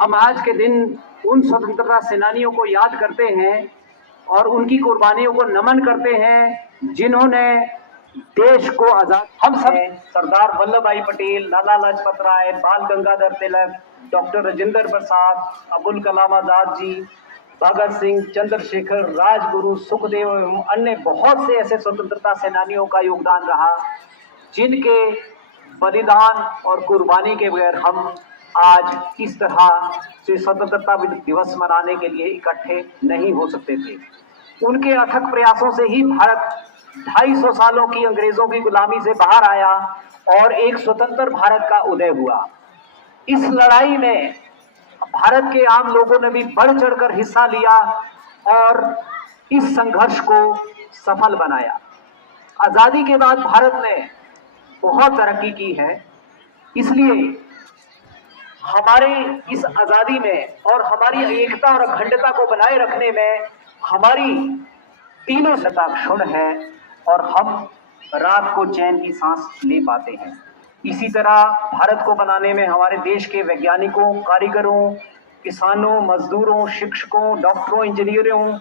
हम आज के दिन उन स्वतंत्रता सेनानियों को याद करते हैं और उनकी कुर्बानियों को नमन करते हैं जिन्होंने देश को आजाद। हम सब सरदार वल्लभ भाई पटेल, लाला लाजपत राय, बाल गंगाधर तिलक, डॉक्टर राजेंद्र प्रसाद, अबुल कलाम आजाद जी, भगत सिंह, चंद्रशेखर, राजगुरु, सुखदेव एवं अन्य बहुत से ऐसे स्वतंत्रता सेनानियों का योगदान रहा जिनके बलिदान और कुर्बानी के बगैर हम आज इस तरह से स्वतंत्रता दिवस मनाने के लिए इकट्ठे नहीं हो सकते थे। उनके अथक प्रयासों से ही भारत 250 सालों की अंग्रेजों की गुलामी से बाहर आया और एक स्वतंत्र भारत का उदय हुआ। इस लड़ाई में भारत के आम लोगों ने भी बढ़ चढ़कर हिस्सा लिया और इस संघर्ष को सफल बनाया। आजादी के बाद भारत ने बहुत तरक्की की है, इसलिए हमारे इस आजादी में और हमारी एकता और अखंडता को बनाए रखने में हमारी तीनों सत्ता क्षुण्ण है और हम रात को चैन की सांस ले पाते हैं। इसी तरह भारत को बनाने में हमारे देश के वैज्ञानिकों, कारीगरों, किसानों, मजदूरों, शिक्षकों, डॉक्टरों, इंजीनियरों,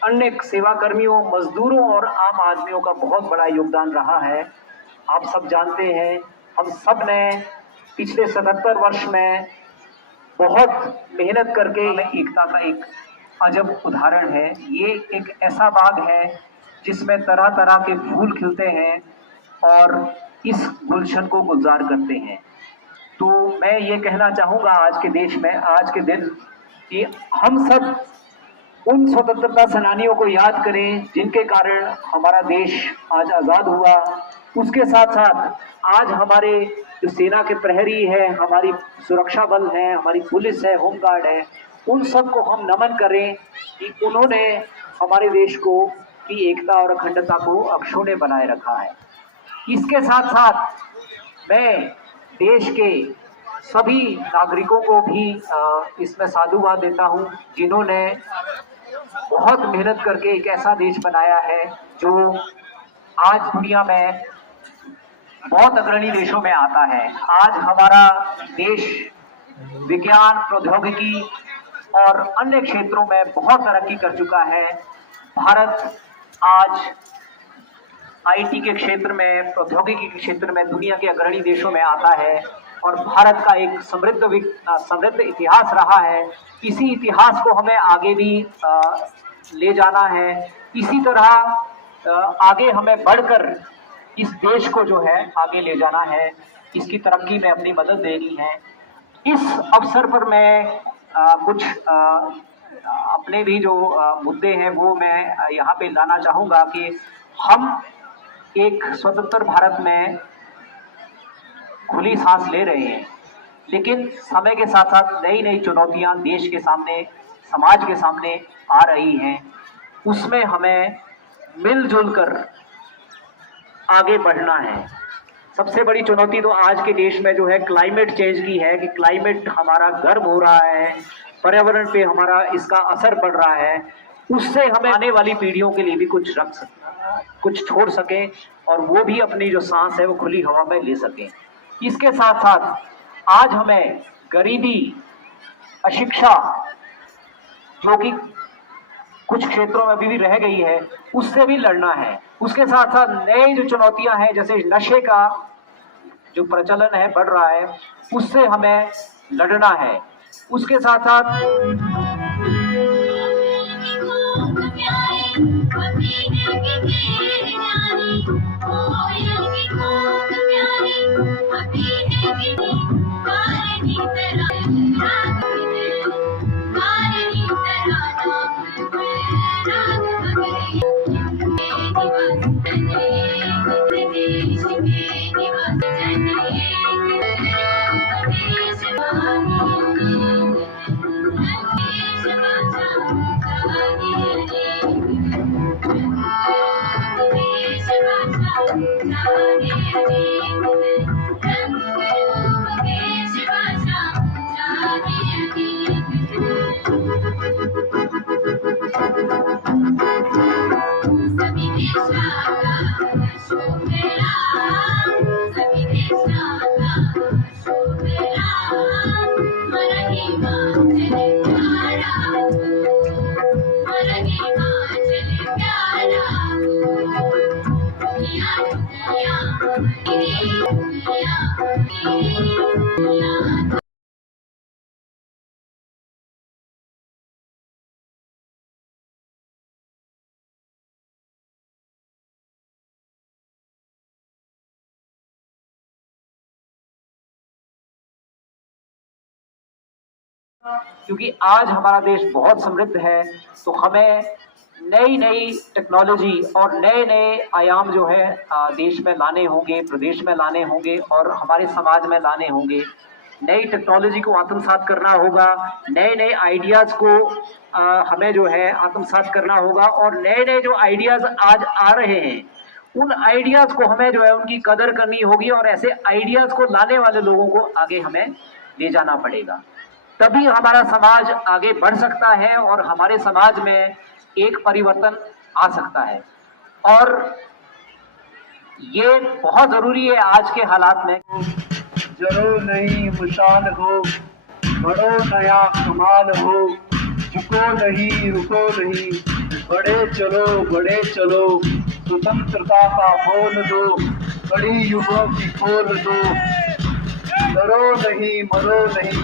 अन्य सेवाकर्मियों, मजदूरों और आम आदमियों का बहुत बड़ा योगदान रहा है। आप सब जानते हैं, हम सब ने पिछले 77 वर्ष में बहुत मेहनत करके एकता का एक अजब उदाहरण है। ये एक ऐसा बाग है जिसमें तरह तरह के फूल खिलते हैं और इस गुलशन को गुलजार करते हैं। तो मैं ये कहना चाहूँगा आज के देश में, आज के दिन, कि हम सब उन स्वतंत्रता सेनानियों को याद करें जिनके कारण हमारा देश आज आज़ाद हुआ। उसके साथ साथ आज हमारे जो सेना के प्रहरी है, हमारी सुरक्षा बल है, हमारी पुलिस है, होमगार्ड है, उन सबको हम नमन करें कि उन्होंने हमारे देश को की एकता और अखंडता को अक्षुण्ण बनाए रखा है। इसके साथ साथ मैं देश के सभी नागरिकों को भी इसमें साधुवाद देता हूं जिन्होंने बहुत मेहनत करके एक ऐसा देश बनाया है जो आज दुनिया में बहुत अग्रणी देशों में आता है। आज हमारा देश विज्ञान, प्रौद्योगिकी और अन्य क्षेत्रों में बहुत तरक्की कर चुका है। भारत आज आईटी के क्षेत्र में, प्रौद्योगिकी के क्षेत्र में दुनिया के अग्रणी देशों में आता है और भारत का एक समृद्ध इतिहास रहा है। इसी इतिहास को हमें आगे भी ले जाना है। इसी तरह आगे हमें बढ़कर इस देश को जो है आगे ले जाना है, इसकी तरक्की में अपनी मदद देनी है। इस अवसर पर मैं कुछ अपने भी जो मुद्दे हैं वो मैं यहाँ पे लाना चाहूँगा कि हम एक स्वतंत्र भारत में खुली सांस ले रहे हैं, लेकिन समय के साथ साथ नई नई चुनौतियाँ देश के सामने, समाज के सामने आ रही हैं। उसमें हमें मिलजुल कर आगे बढ़ना है। सबसे बड़ी चुनौती तो आज के देश में जो है क्लाइमेट चेंज की है कि क्लाइमेट हमारा गर्म हो रहा है, पर्यावरण पे हमारा इसका असर पड़ रहा है। उससे हमें आने वाली पीढ़ियों के लिए भी कुछ छोड़ सकें और वो भी अपनी जो सांस है वो खुली हवा में ले सकें। इसके साथ साथ आज हमें गरीबी, अशिक्षा, जो कि कुछ क्षेत्रों में अभी भी रह गई है, उससे भी लड़ना है। उसके साथ साथ नई जो चुनौतियां हैं, जैसे नशे का जो प्रचलन है बढ़ रहा है, उससे हमें लड़ना है। उसके साथ साथ क्योंकि आज हमारा देश बहुत समृद्ध है, तो हमें नई नई टेक्नोलॉजी और नए नए आयाम जो है देश में लाने होंगे, प्रदेश में लाने होंगे और हमारे समाज में लाने होंगे। नई टेक्नोलॉजी को आत्मसात करना होगा, नए नए आइडियाज़ को हमें जो है आत्मसात करना होगा और नए नए जो आइडियाज़ आज आ रहे हैं उन आइडियाज़ को हमें जो है उनकी कदर करनी होगी और ऐसे आइडियाज़ को लाने वाले लोगों को आगे हमें ले जाना पड़ेगा। तभी हमारा समाज आगे बढ़ सकता है और हमारे समाज में एक परिवर्तन आ सकता है। और ये बहुत जरूरी है आज के हालात में। जरो नहीं मुशाल हो, बड़ो नया कमाल हो, झुको नहीं रुको नहीं, बड़े चलो, स्वतंत्रता का बोल दो, बड़ी युगों की खोल दो, डरो नहीं मरो नहीं,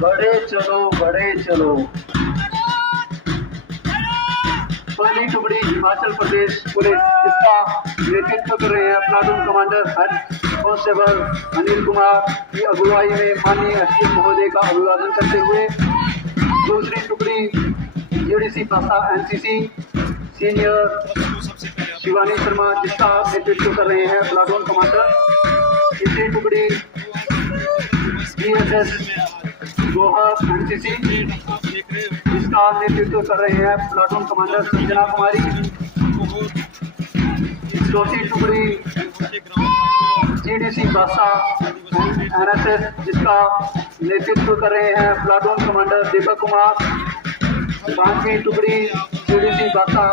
बड़े चलो। पहली टुकड़ी हिमाचल प्रदेश पुलिस, इसका नेतृत्व कर रहे हैं platoon commander head constable Anil Kumar की अगुवाई में माननीय एसपी महोदय का अभिवादन करते हुए। दूसरी टुकड़ी जीडीसी पासा एनसीसी सीनियर शिवानी शर्मा, जिसका नेतृत्व कर रहे हैं प्लाटून कमांडर। तीसरी टुकड़ी जीएसएस गोहर एनसीसी, जिसका नेतृत्व कर रहे हैं प्लाटून कमांडर संजना कुमारी। चौथी टुकड़ी जीडीसी बासा एनएसएस, जिसका नेतृत्व कर रहे हैं प्लाटून कमांडर दीपक कुमार। पांचवी टुकड़ी जीडीसी बासा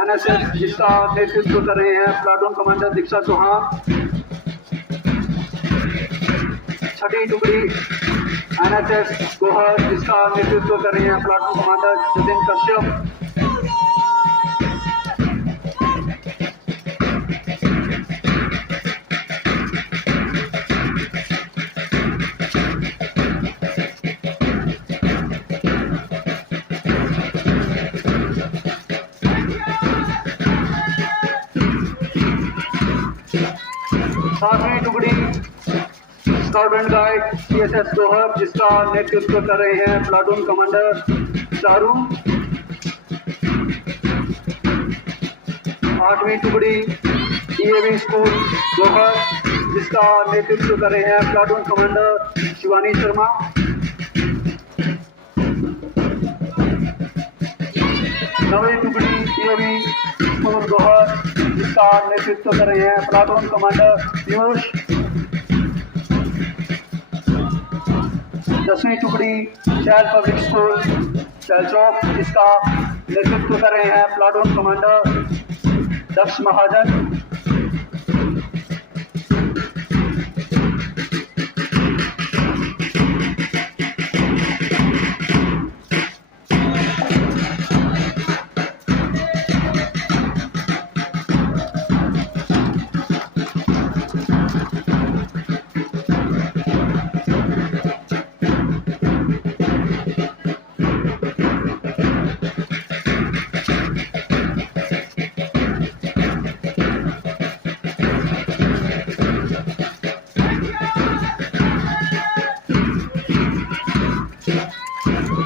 एनएसएस, जिसका नेतृत्व कर रहे हैं प्लाटून कमांडर दीक्षा चौहान। छठी टुकड़ी एनएसएस गोहर, जिसका नेतृत्व कर रहे हैं प्लाटून कमांडर जतिन कश्यप। सातवीं टुकड़ी scout and guide CSS Gohar, जिसका नेतृत्व कर रहे हैं प्लाटून कमांडर चारू। आठवीं टुकड़ी डीएवी स्कूल गोहर, जिसका नेतृत्व कर रहे हैं प्लाटून कमांडर शिवानी शर्मा। नवीं टुकड़ी डीएवी स्कूल गोहर, जिसका नेतृत्व कर रहे हैं प्लाटून कमांडर पीयूष। 10वीं टुकड़ी शहर पब्लिक स्कूल शहरचौक, जिसका नेतृत्व कर रहे हैं प्लाटून कमांडर दक्ष महाजन।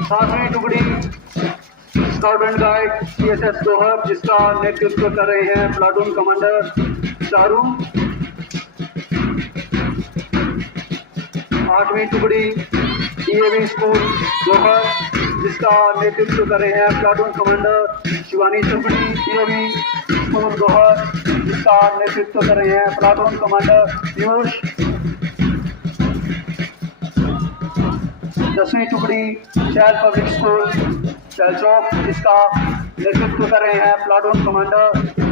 सातवीं टुकड़ी scout and guide CSS Gohar, जिसका नेतृत्व कर रहे हैं प्लाटून कमांडर चारू। 8वीं टुकड़ी डीएवी स्कूल गोहर, जिसका नेतृत्व कर रहे हैं प्लाटून कमांडर शिवानी चौकड़ी। डीएवी स्कूल गोहर, जिसका नेतृत्व कर रहे हैं प्लाटून कमांडर पीयूष। 10वीं टुकड़ी शहर पब्लिक स्कूल शहरचौक, जिसका नेतृत्व कर रहे हैं प्लाटून कमांडर